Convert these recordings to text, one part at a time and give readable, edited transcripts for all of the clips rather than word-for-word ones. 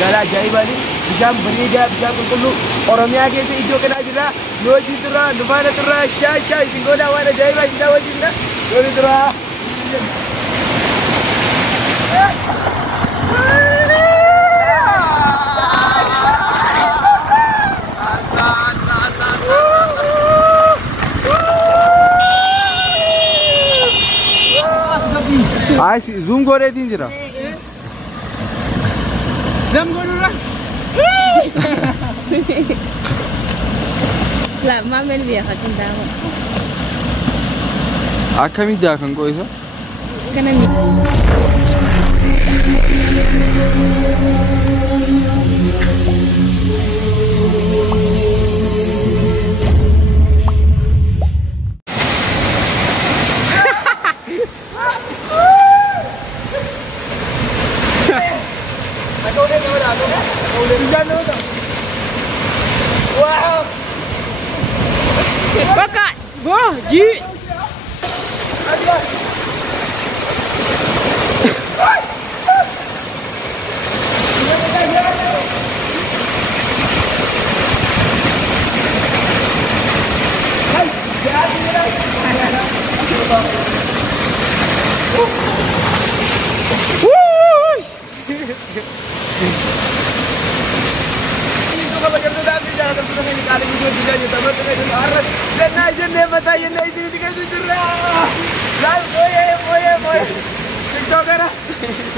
magaalaa ajaa'ibaati. Bishaan bareedaa, bishaan qulqulluu Oromiyaa keessa iddoo kanaa jira. Yoo jirturraa nufaana turraa shaa isin godhaa waan ajaa'ibaa isin daawwachiifna. Yoo jirturraa. Ay, zoom go rate injira. Zoom go dura. La mamel viaja con dawa. Akami dah kan ko isa? Kana mi. Wow. Bakat. Wah, ji.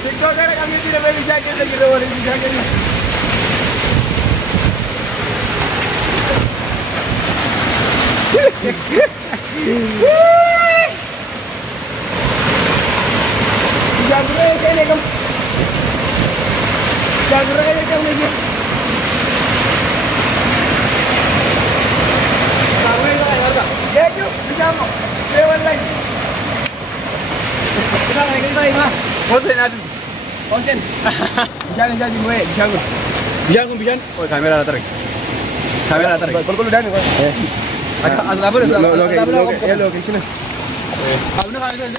TikToker kami tidak bisa kita kira boleh bisa kita. Jago ini kamu. Jago ini kamu ni. Jago, bijamo. Lewat lagi. Kita lagi kita ini mah. Hosen adu. Hosen. Jangan jadi gue, jangan. Jangan bijan. Oh, kamera tarik. Kamera tarik. Kalau dah ni. Asal apa? Location. Abna kamera ni.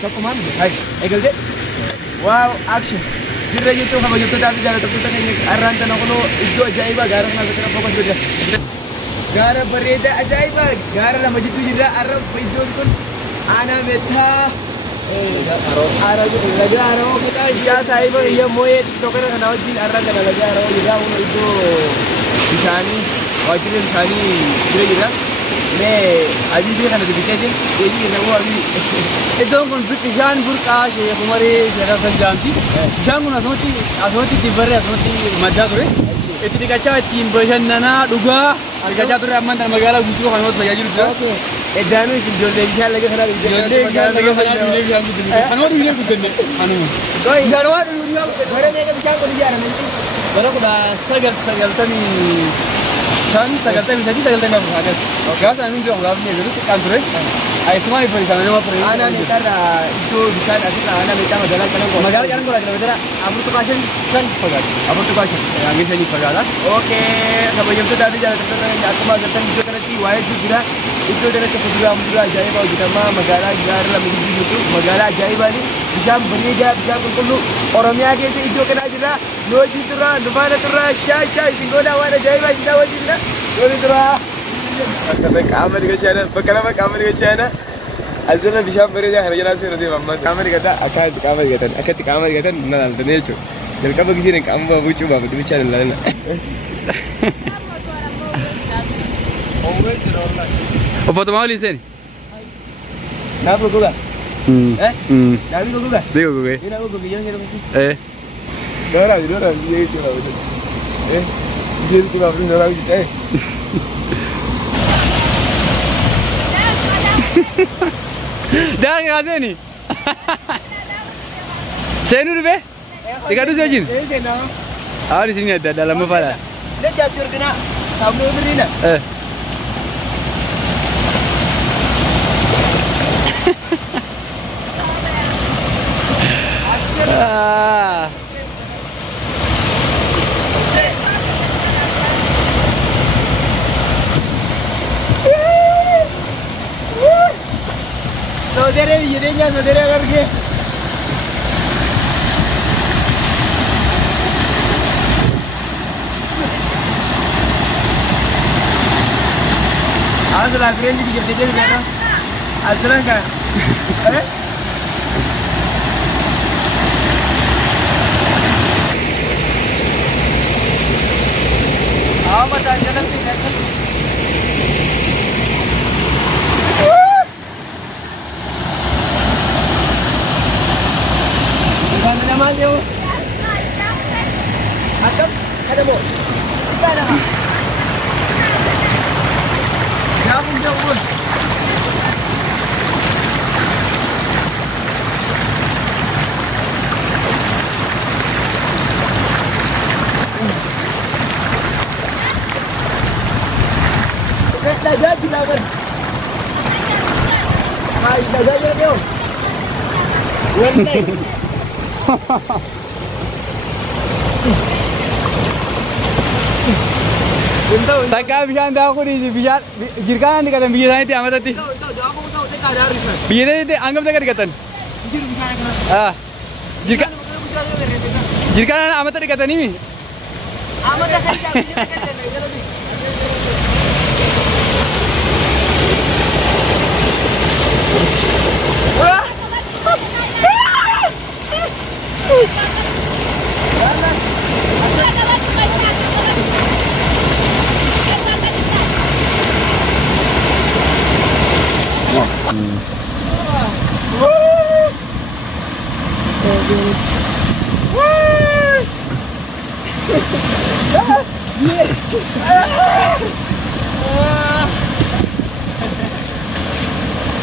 सब कमान है एगल दे वाव एक्शन जिरे YouTube हम YouTube डाल दिया तो कुछ नहीं अरांत ना कोनो इज्जो अजाइबा गारा ना बेटा फोकस दे गारा बरेदा अजाइबा गारा ना मजिद जिरा अरब इज्जो कुन आना मेथा अरब लगा अरब kita dia साहिब ये मोए तो कर ना जिन अरांत ना लगा अरब जिरा उन इज्जो दिशानी वाजिब दिशानी जिरे जिरा मैं अभी भी खाना दिखते हैं ये भी ना वो अभी Itu kan bishaan burqa shee kumare jara sanjamti. Bishaan kun asumatti tibarre asumatti madda ture. Itti dhiqachaa ittiin bashannanaa dhugaa argachaa ture ammaan tana magaalaa guutuu kan hoos tajaajilu jira. Eddaanuu isin ijoollee bishaan laga kanaa Ijoollee bishaan laga kanaa duulee bishaan guddanne. Kan hoos duulee guddanne kanuma. Garwaa dhuunfaa bara meeqa bishaan kun ijaarame? Bara kudha sagaltamii shan sagaltamii sadii sagaltamii afur akkas. Gaafa nuyi jira gaafa jiru xiqqaan ture. Aisuma ni pergi sana pernah. Ana ni karena itu bishaan asal ana minta magaalaa kanan kau. Magaalaa kanan kau kilometer abur tu pasien kan pagar. Abur tu pasien. Angin saya ni pagar lah. Oke, sampai jam tu tadi jalan terus aku mah datang itu karena ti wajib juga. Itu dari keputusan juga ajaib kalau kita mah magaalaa jalan lah menuju itu magaalaa ajaib ni. Bishaan berbeza, bishaan kullu. Oromia keessa iddoo kana jira. Yoo jirturraa nufaana turraa shaa isin godhaa waan ajaa'ibaa isin daawwachiifna. Yoo jirturraa. Qaama dhiqachaana bakka lama qaama dhiqachaana asirra bishaan bareedaa kana jalaa seera deema amma qaama dhiqataa akkatti qaama dhiqatan na laaltan jechuudha. Jalqaba giseen qaama buucuu baafatu bichaan hin laalina. Foto mau lisen? Naaf gogaa? Naafi gogaa? Digo goge. Ini naaf gogaa yang ini masih. Dora dia itu lah. Dia itu lah pun dora itu. Dah nggak sih ni? Saya nuru be? Tiga dua saja. Ah di sini ada dalam apa lah? Dia jatuh kena kamu beri nak? Saudara jadinya saudara kerja. Asal aku yang jadi jadi mana? Asal kan? Apa tak jalan sih kan? Bukan nama dia. Ada mau? Kita ada. Jauh jauh. Dadah dilawan. Hai, dadanya dia. Wendeng. Takkan bisa anda aku di bisa jirkan di kata bisa nanti amat nanti. Aku tahu tak ada hari sana. Bisa nanti anggap tak di kata. Jir bisa kan. Ah, jirkan amat tadi kata ni. Amat dah kan.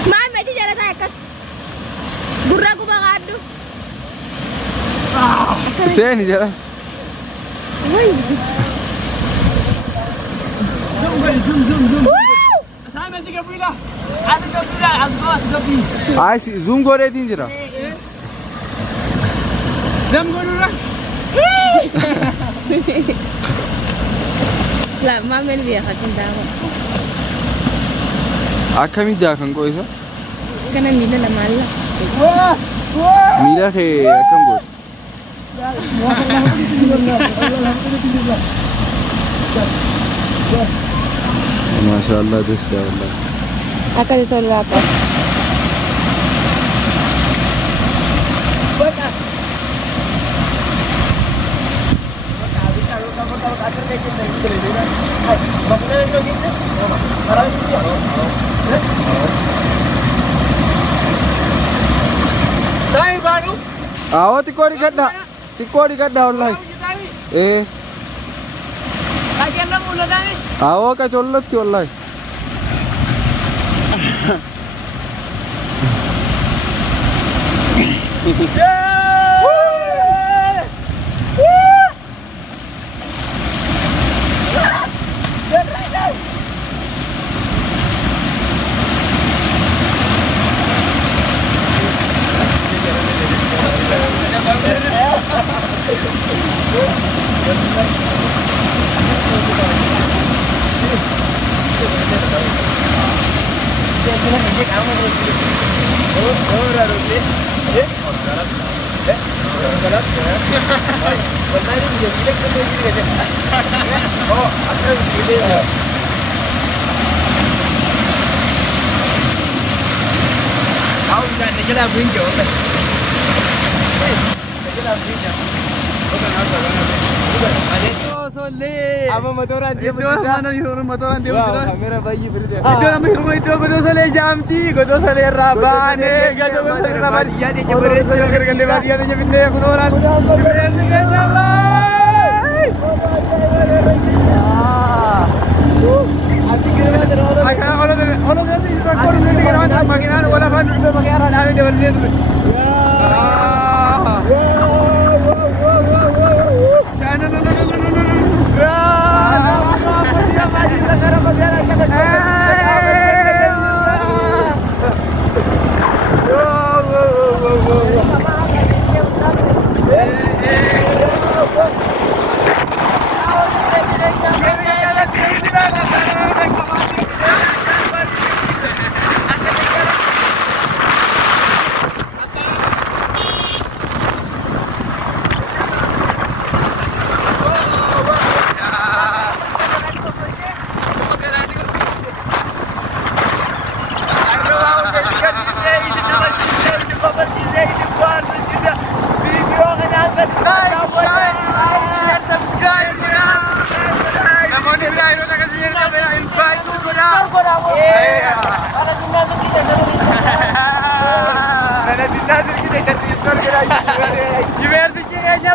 Mama di jalan saya gurra ku bangadu. Saya ni jalan. Zoom. Sana si Gabriela. Ada Gabriela, asgo. Ay, zoom gore din jira. Jam gorura. Lah mama ni biasa kan dawa. Akami jakan ko isa. Kana mina na mala. Mira ke akam go. Masyaallah desa Allah. Akan ditolak apa? Awo tikori gadda wallahi. Eh. Awo ka cholloti wallahi. Ama motoran dia betul. Mana ni orang motoran dia betul. Kamera bayi berita. Itu nama rumah itu godo sale jamti, godo sale rabane, godo sale rabane. Dia dia jebere Kerja dia dia dia pindah aku orang.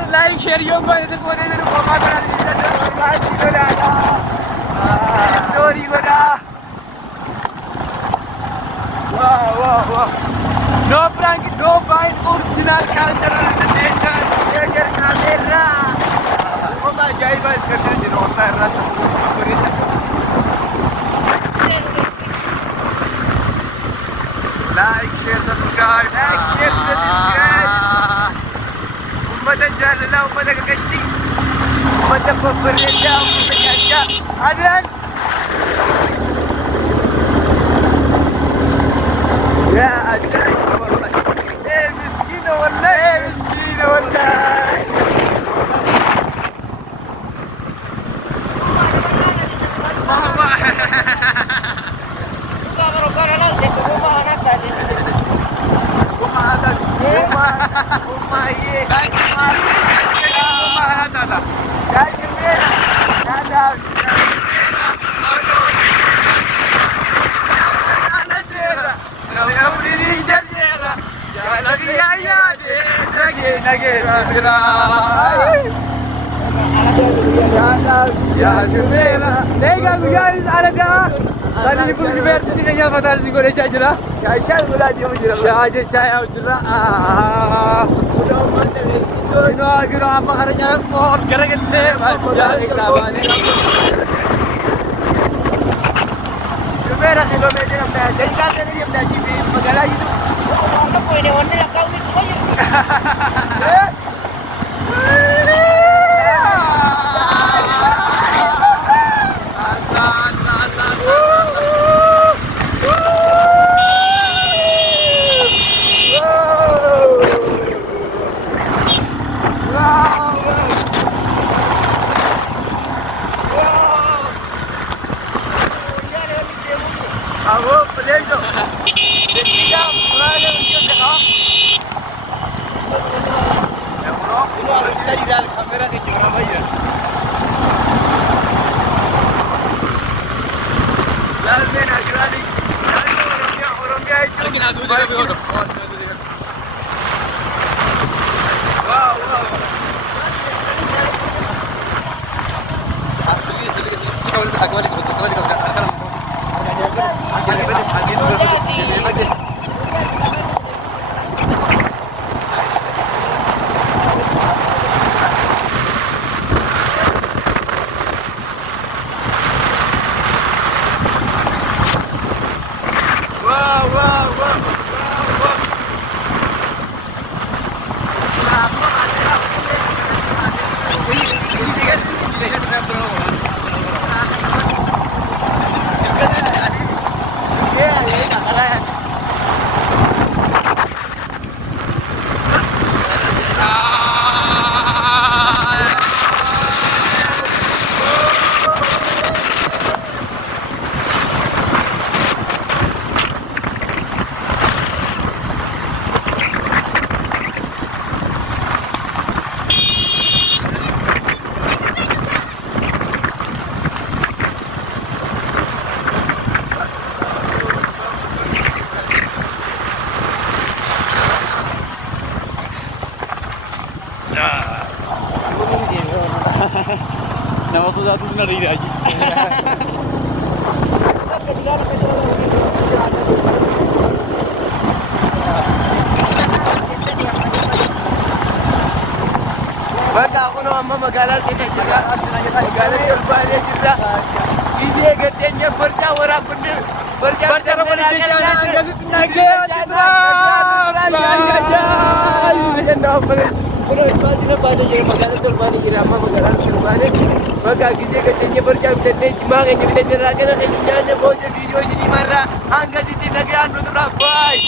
Like, share your voice and what is it? Story, wow. No prank, no fight, original cultural nation, nature camera. Oh my God, guys, consider it on fire. Like, share, subscribe. Ummata jaalala, ummata kakashti, ummata babbareedda, ummata nyaachaa. Adaan. Ya ajaa'iba wallahi. Miskiina wallahi. Ya Jumeirah, lega guys alaga. Sani ibu Jumeirah tu kaya fatar sih kau lecah jera. Cai gula dia jera. Cai jera. Gino apa caranya? Mohon gara-gara ya eksamen. Jumeirah kilometer apa? Jadi kan dia dah cipi magala itu. Mana kau ini warna kau ni tu aja. Nama sudah tu benar ini aja. Bata aku no amma magala sini juga. Magala terbaik juga. Isi gedenya berja orang bener. Berja orang bener. Kalau isbatnya pada jadi magala terbaik jadi amma magala terbaik. Maka isi gedenya berja bener. Cuma yang jadi neraka nak kerjanya baca video sini marah. Angkat sini lagi anu terbaik.